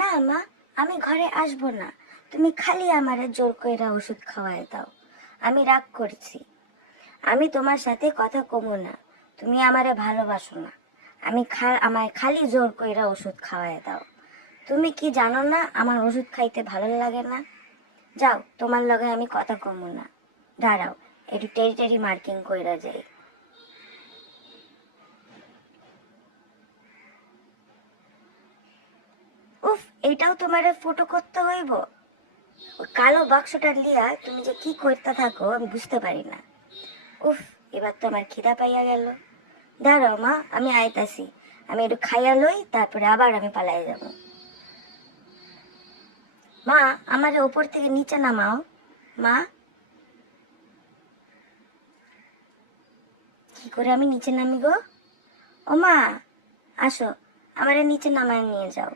না মা, আমি ঘরে আসবো না। তুমি খালি আমারে জোর কইরা ওষুধ খাওয়ায় দাও। আমি রাগ করছি। আমি তোমার সাথে কথা কমু না। তুমি আমারে ভালোবাসো না। আমায় খালি জোর কইরা ওষুধ খাওয়ায় দাও। তুমি কি জানো না আমার ওষুধ খাইতে ভালো লাগে না? যাও, তোমার লগে আমি কথা কমু না। দাঁড়াও, একটু টেরিটারি মার্কিং কইরা যাই। উফ, এটাও তোমারে ফটো করতে হইব? ওই কালো বাক্সটা লিয়া তুমি যে কি করতে থাকো আমি বুঝতে পারি না। উফ, এবার তো আমার খিদা পাইয়া গেল। দাঁড়াও মা, আমি আইতাছি। আমি একটু খাইয়া লই, তারপরে আবার আমি পালাই যাব। মা, আমার উপর থেকে নিচে নামাও। মা, কি করে আমি নিচে নামি গো? ও মা, আসো, আমারে নিচে নামায় নিয়ে যাও।